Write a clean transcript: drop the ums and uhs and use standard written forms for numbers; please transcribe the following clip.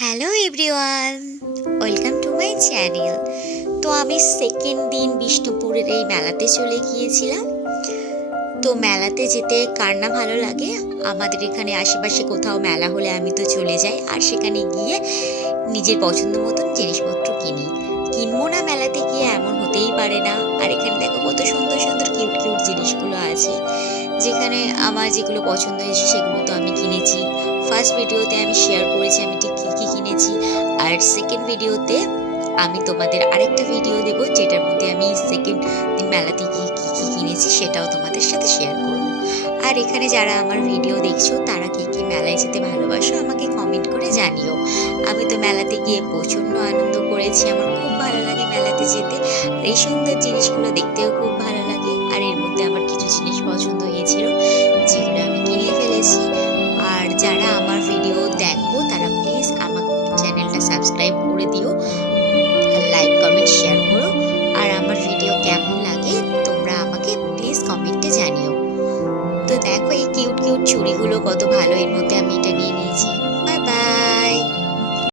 Hello everyone, welcome to my channel. তো আমি second দিন বিষ্ণুপুরের এই মেলাতে চলে গিয়েছিলাম। তো মেলাতে যেতে কার না ভালো লাগে। আমাদের এখানে আশেপাশে কোথাও মেলা হলে আমি তো চলে যাই, আর সেখানে গিয়ে নিজের পছন্দ মতন জিনিসপত্র কিনি। কিনবো না মেলাতে গিয়ে, এমন হতেই পারে না। আর এখানে দেখো কত সুন্দর সুন্দর কিউট কিউট জিনিসগুলো আছে, যেখানে আমার যেগুলো পছন্দ হয়েছে সেগুলো তো আমি কিনেছি। ফার্স্ট ভিডিওতে আমি শেয়ার করেছি আমি ঠিক কী কী কিনেছি, আর সেকেন্ড ভিডিওতে আমি তোমাদের আরেকটা ভিডিও দেব, যেটার মধ্যে আমি সেকেন্ড দিন মেলাতে গিয়ে কী কী কিনেছি সেটাও তোমাদের সাথে শেয়ার করব। আর এখানে যারা আমার ভিডিও দেখছো তারা কে কে মেলায় যেতে ভালোবাসো আমাকে কমেন্ট করে জানিও। আমি তো মেলাতে গিয়ে প্রচণ্ড আনন্দ করেছি, আমার খুব ভালো লাগে মেলাতে যেতে। আর এই সুন্দর জিনিসগুলো দেখতেও খুব ভালো লাগে। আর এর মধ্যে আমার কিছু জিনিস পছন্দ হয়েছিল, যেগুলো আমি কিনে ফেলেছি। আর যারা আমার ভিডিও দেখো তারা প্লিজ আমার চ্যানেলটা সাবস্ক্রাইব করে দিও, লাইক কমেন্ট শেয়ার করো। আর আমার ভিডিও কেমন লাগে তোমরা আমাকে প্লিজ কমেন্টে জানিও। তো দেখো এই কিউট কিউট চুড়িগুলো কত ভালো, এর মধ্যে আমি এটা নিয়ে নিয়েছি।